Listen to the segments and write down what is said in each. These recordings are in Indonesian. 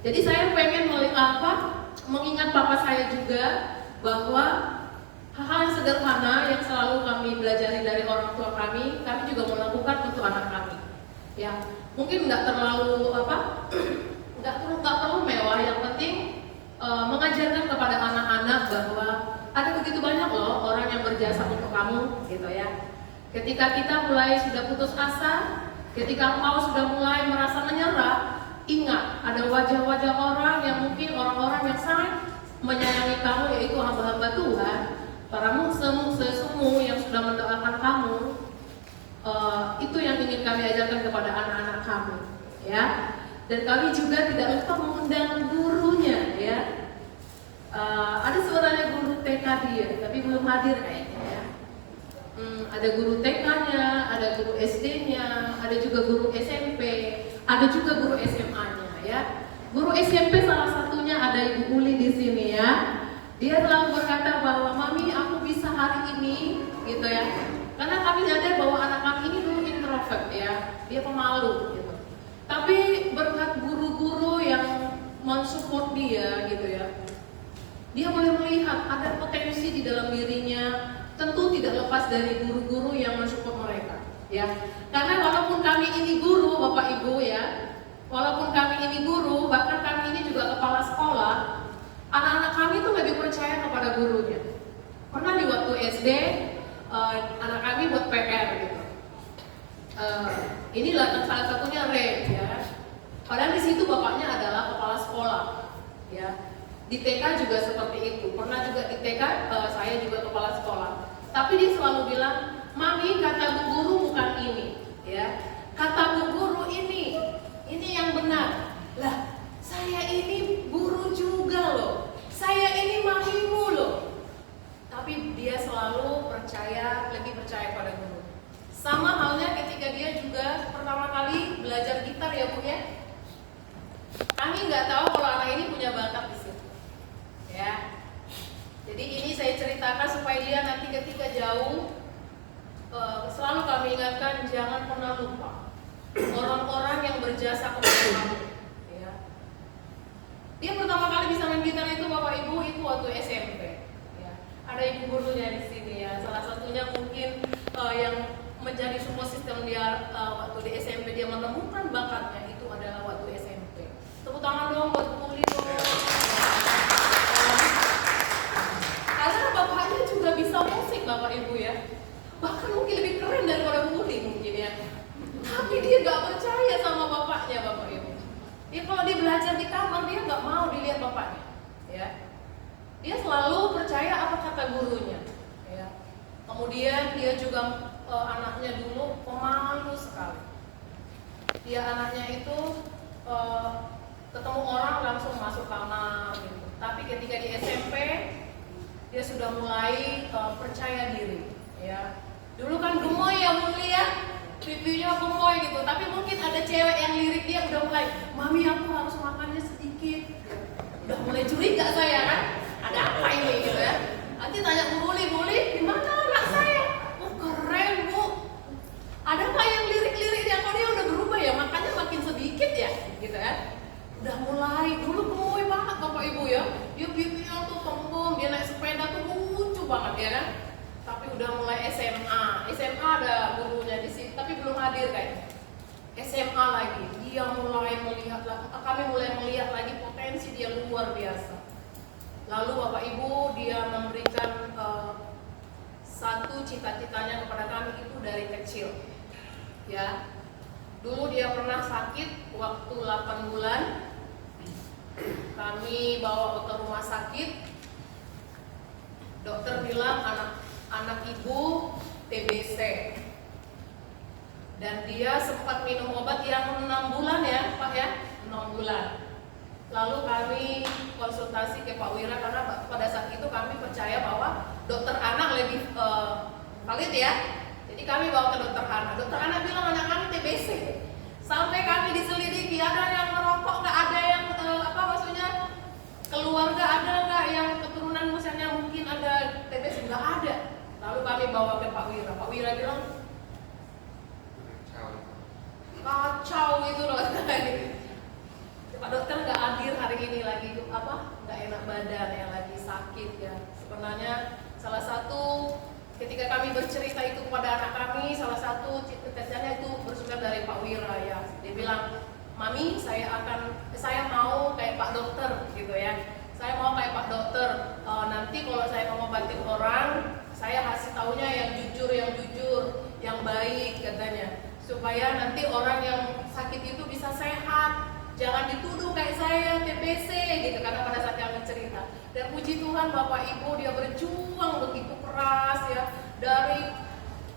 Jadi saya pengen mengingat papa saya juga bahwa hal-hal yang sederhana yang selalu kami pelajari dari orang tua kami juga melakukan untuk anak kami. Ya, mungkin nggak terlalu nggak perlu mewah. Yang penting mengajarkan kepada anak-anak bahwa ada begitu banyak loh orang yang berjasa untuk kamu, gitu ya. Ketika kita mulai sudah putus asa, ketika engkau sudah mulai merasa menyerah, ingat ada wajah-wajah orang yang mungkin orang-orang yang sangat menyayangi kamu, yaitu hamba-hamba Tuhan, para mukse-mukse semu yang sudah mendoakan kamu. Itu yang ingin kami ajarkan kepada anak-anak kami, ya. Dan kami juga tidak lupa mengundang gurunya, ya. Ada sebenarnya guru TK dia, tapi belum hadir kayaknya, ya. Ada guru TK-nya, ada guru SD-nya, ada juga guru SMP, ada juga guru SMA-nya, ya. Guru SMP salah satunya ada Ibu Uli di sini, ya. Dia selalu berkata bahwa mami aku bisa hari ini, gitu ya. Karena kami sadar bahwa anak kami ini dulu introvert, ya. Dia pemalu, gitu. Tapi berkat guru-guru yang mensupport dia, gitu ya. Dia boleh melihat ada potensi di dalam dirinya. Tentu tidak lepas dari guru-guru yang mensupport mereka, ya. Karena walaupun kami ini guru, Bapak Ibu, ya, walaupun kami ini guru, bahkan kami ini juga kepala sekolah, anak-anak kami tuh lebih percaya kepada gurunya. Pernah di waktu SD, anak kami buat PR gitu. Inilah salah satunya Re, ya. Padahal di situ bapaknya adalah kepala sekolah, ya. Di TK juga seperti itu. Pernah juga di TK saya juga kepala sekolah. Tapi dia selalu bilang, mami kata bu guru bukan ini, ya. Kata bu guru ini yang benar. Lah, saya ini guru juga loh. Saya ini mamimu loh. Tapi dia selalu lebih percaya pada guru. Sama halnya ketika dia juga pertama kali belajar gitar, ya Bu, ya. Kami nggak tahu kalau anak ini punya bakat di situ, ya. Jadi ini saya ceritakan supaya dia nanti ketika jauh selalu kami ingatkan, jangan pernah lupa orang-orang yang berjasa kepada kamu, ya. Dia pertama kali bisa main gitar itu Bapak Ibu itu waktu SMP, ya. Ada ibu gurunya di sini, ya. Salah satunya mungkin yang menjadi support system dia waktu di SMP, dia menemukan bakatnya itu adalah waktu SMP. Tepuk tangan dong buat Bu Uli dong. Karena bapaknya juga bisa musik Bapak Ibu, ya. Bahkan mungkin lebih keren daripada Bu Uli mungkin, ya. Tapi dia gak percaya sama bapaknya Bapak Ibu. Dia kalau dia belajar di kamar dia gak mau dilihat bapaknya, ya. Dia selalu percaya apa kata gurunya, ya. Kemudian dia juga anaknya dulu pemalu sekali. Dia anaknya itu ketemu orang langsung masuk kamar gitu. Tapi ketika di SMP dia sudah mulai percaya diri, ya. Dulu kan gemoy ya mulia, pipinya gemoy gitu. Tapi mungkin ada cewek yang lirik dia udah mulai, mami aku harus makannya sedikit. Udah mulai curiga saya kan, ada apa ini gitu, ya. Nanti tanya Bu Uli, di mana anak saya? Oh keren Bu. Ada apa yang lirik-liriknya kok dia udah berubah ya, makanya makin sedikit ya, gitu ya. Udah mulai, dulu gemoy banget Bapak Ibu, ya. Dia pipinya tuh tembem, dia naik sepeda tuh lucu banget, ya kan. Tapi udah mulai SMA ada gurunya di sini, tapi belum hadir kayaknya. SMA lagi, dia mulai melihat, kami mulai melihat lagi potensi dia luar biasa. Lalu Bapak Ibu dia memberikan satu cita-citanya kepada kami itu dari kecil, ya. Dulu dia pernah sakit waktu 8 bulan. Kami bawa ke rumah sakit. Dokter bilang anak ibu TBC. Dan dia sempat minum obat yang 6 bulan ya Pak, ya, 6 bulan. Lalu kami konsultasi ke Pak Wira karena pada saat itu kami percaya bahwa dokter anak lebih valid, ya. Jadi kami bawa ke dokter anak. Dokter anak bilang anak kami TBC. Sampai kami diselidiki, ada yang merokok, nggak ada yang keluarga ada nggak yang keturunan misalnya mungkin ada TBC, nggak ada. Lalu kami bawa ke Pak Wira. Pak Wira bilang kacau itu loh. Pak dokter nggak hadir lagi nggak enak badan, yang lagi sakit ya. Sebenarnya salah satu ketika kami bercerita itu kepada anak kami, salah satu cita-citanya itu bersumber dari Pak Wira ya. Dia bilang, Mami, saya mau kayak Pak Dokter gitu ya. Saya mau kayak Pak Dokter. Nanti kalau saya mau ngobatin orang, saya kasih taunya yang jujur, yang baik katanya. Supaya nanti orang yang sakit itu bisa sehat. Jangan dituduh kayak saya TBC gitu, karena pada saat kami cerita. Dan puji Tuhan Bapak Ibu dia berjuang begitu keras ya. Dari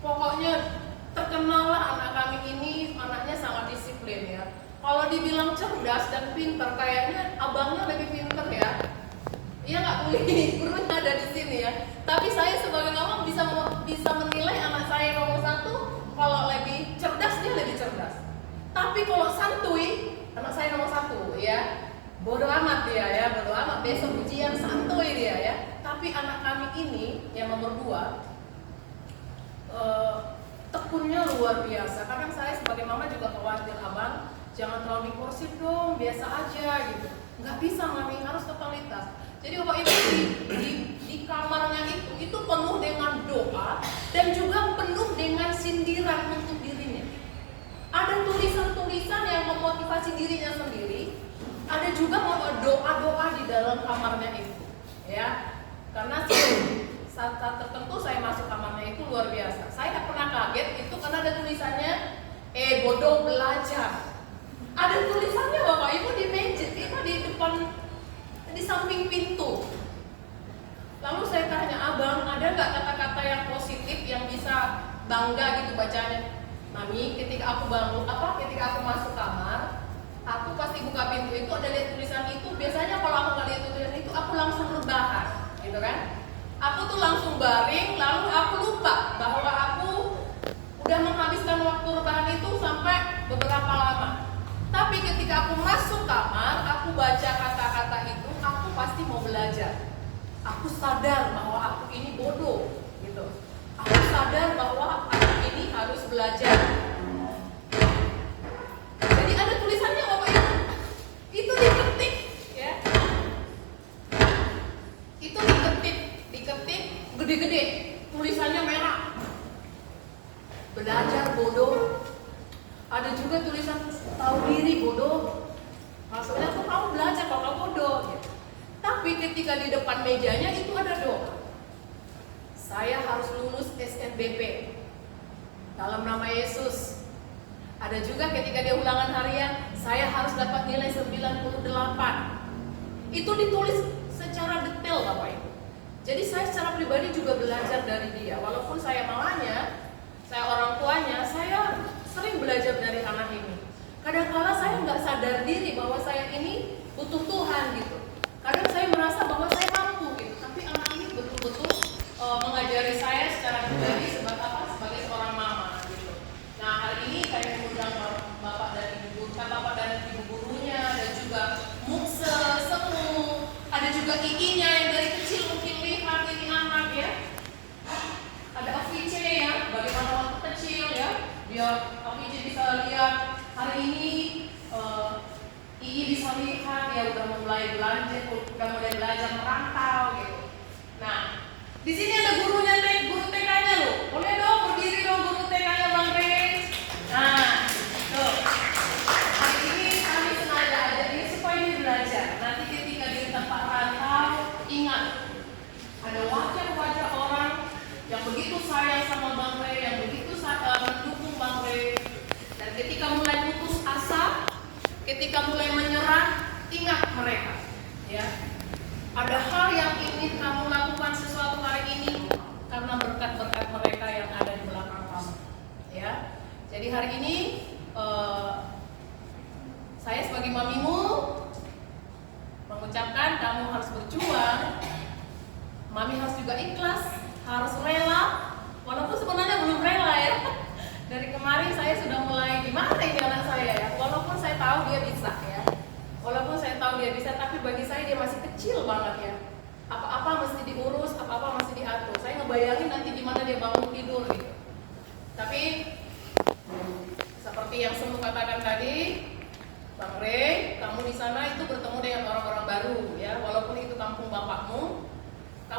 pokoknya terkenal lah anak kami ini, anaknya sangat disiplin ya. Kalau dibilang cerdas dan pinter, kayaknya abangnya lebih pinter ya. Iya nggak gurunya ada di sini ya. Tapi saya sebagai mama bisa menilai anak saya nomor 1, kalau lebih cerdas dia lebih cerdas. Tapi kalau santuy, anak saya nomor 1 ya. Bodoh amat dia ya, bodoh amat besok ujian santuy dia ya. Tapi anak kami ini yang nomor 2 tekunnya luar biasa. Kadang saya sebagai mama juga khawatir, abang jangan terlalu diporsir dong, biasa aja gitu. Nggak bisa mami, harus totalitas. Jadi Bapak Ibu di kamarnya itu penuh dengan doa dan juga penuh dengan sindiran untuk dirinya. Ada tulisan-tulisan yang memotivasi dirinya sendiri, ada juga doa-doa di dalam kamarnya itu, ya. Karena saat tertentu saya masuk kamarnya itu luar biasa. Saya pernah kaget itu karena ada tulisannya, bodoh belajar. Ada tulisannya Bapak Ibu di meja, itu di depan, di samping pintu. Lalu saya tanya, abang ada nggak kata-kata yang positif yang bisa bangga gitu bacanya? Mami, ketika aku masuk kamar, aku pasti buka pintu itu ada lihat tulisan itu. Biasanya kalau aku nggak lihat tulisan itu, aku langsung rebahan, gitu kan? Aku tuh langsung baring, lalu aku lupa bahwa aku udah menghabiskan waktu rebahan itu sampai beberapa lama. Tapi ketika aku masuk kamar, aku baca kata-kata itu, aku pasti mau belajar. Aku sadar bahwa aku ini bodoh, gitu. Aku sadar bahwa aku ini harus belajar. Jadi ada tulisannya Bapak Ibu. Itu diketik, ya. Itu diketik gede-gede. Tulisannya merah. Belajar bodoh. Ada juga tulisan tahu diri bodoh. Maksudnya aku kamu belajar kalau kamu bodoh gitu. Tapi ketika di depan mejanya itu ada doa. Saya harus lulus SNBP dalam nama Yesus. Ada juga ketika dia ulangan harian, saya harus dapat nilai 98. Itu ditulis secara detail Bapak Ibu. Jadi saya secara pribadi juga belajar dari dia. Walaupun saya mamanya, saya orang tuanya, saya sering belajar dari anak ini. Kadang-kala saya nggak sadar diri bahwa saya ini butuh Tuhan gitu. Kadang saya merasa bahwa saya mampu gitu. Tapi anak ini betul-betul mengajari saya secara pribadi sebagai seorang mama gitu. Nah hari ini saya mengundang bapak dan ibu gurunya, dan juga Mukse, Semu, ada juga ikinya yang dari kecil mungkin lihat ini anak ya. Ada Afice ya, bagaimana waktu kecil ya, dia Afice bisa lihat hari ini. Ii bisa lihat dia udah mulai belajar merantau gitu. Nah, di sini ada guru TK-nya loh. Boleh dong berdiri dong guru TK-nya Bang Rey. Nah, tuh. Hari ini kami sengaja ajak dia supaya dia belajar. Nanti ketika di tempat rantau, ingat ada wajah-wajah orang yang begitu sayang sama Bang Rey, yang begitu mendukung Bang Rey. Dan ketika mulai putus asa, ketika mulai menyerah, ingat mereka, ya. Ada hal yang ingin kamu lakukan sesuatu hari ini karena berkat-berkat mereka yang ada di belakang kamu, ya. Jadi hari ini saya sebagai mamimu mengucapkan kamu harus berjuang. Mami harus juga ikhlas, harus rela, walaupun sebenarnya belum rela ya. Dari kemarin saya sudah mulai gimana ini anak saya ya. Walaupun saya tahu dia bisa ya. Walaupun saya tahu dia bisa, tapi bagi saya dia masih kecil banget ya. Apa-apa mesti diurus, apa-apa mesti diatur. Saya ngebayangin nanti gimana dia bangun tidur gitu. Tapi seperti yang Semu katakan tadi, Bang Rey, kamu di sana itu bertemu dengan orang-orang baru.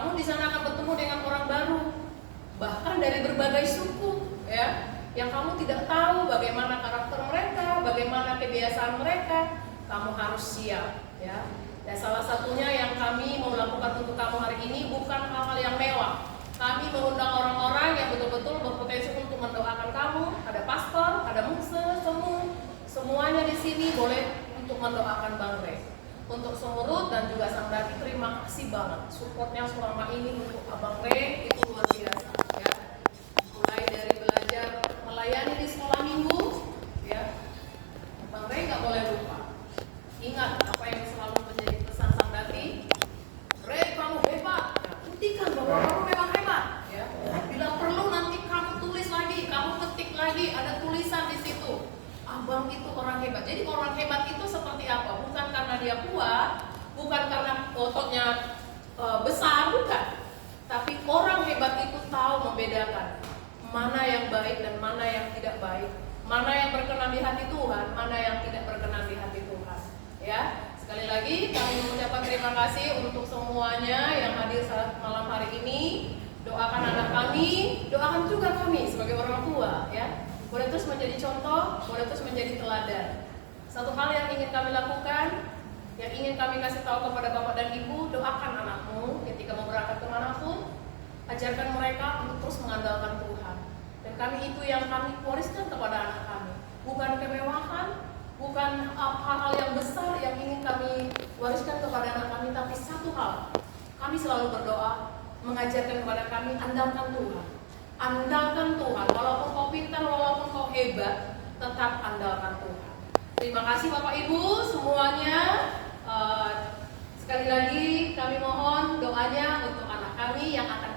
Kamu di sana akan bertemu dengan orang baru, bahkan dari berbagai suku, ya, yang kamu tidak tahu bagaimana karakter mereka, bagaimana kebiasaan mereka. Kamu harus siap, ya. Dan salah satunya yang kami mau lakukan untuk kamu hari ini bukan hal-hal yang mewah. Kami mengundang orang-orang yang betul-betul berpotensi untuk mendoakan kamu. Ada pastor, ada mukse, semuanya di sini boleh untuk mendoakan Bang Rey. Untuk Sumurut dan juga Sang Dati, terima kasih banget supportnya selama ini untuk Abang Rey itu luar biasa, ya. Mulai dari belajar melayani di sekolah minggu, ya. Bang Rey nggak boleh lupa. Ingat apa yang selalu menjadi pesan Sang Dati. Rey, kamu hebat. Ya, buktikan bahwa kamu memang hebat, ya. Bila perlu nanti kamu tulis lagi, kamu ketik lagi, ada tulisan di situ. Abang itu orang hebat. Jadi orang hebat itu seperti apa? Bukan karena dia kuat, bukan karena ototnya besar, bukan. Tapi orang hebat itu tahu membedakan mana yang baik dan mana yang tidak baik, mana yang berkenan di hati Tuhan, mana yang tidak berkenan di hati Tuhan. Ya, sekali lagi kami mengucapkan terima kasih untuk semuanya yang hadir saat malam hari ini. Doakan anak kami, doakan juga kami sebagai orang tua, ya. Boleh terus menjadi contoh, boleh terus menjadi teladan. Satu hal yang ingin kami lakukan, yang ingin kami kasih tahu kepada Bapak dan Ibu, doakan anakmu ketika mau berangkat kemanapun, ajarkan mereka untuk terus mengandalkan Tuhan. Dan kami itu yang kami wariskan kepada anak kami. Bukan kemewahan, bukan hal-hal yang besar yang ingin kami wariskan kepada anak kami, tapi satu hal, kami selalu berdoa, mengajarkan kepada kami, andalkan Tuhan. Andalkan Tuhan, walaupun kau pintar, walaupun kau hebat, tetap andalkan Tuhan. Terima kasih Bapak Ibu semuanya. Sekali lagi kami mohon doanya untuk anak kami yang akan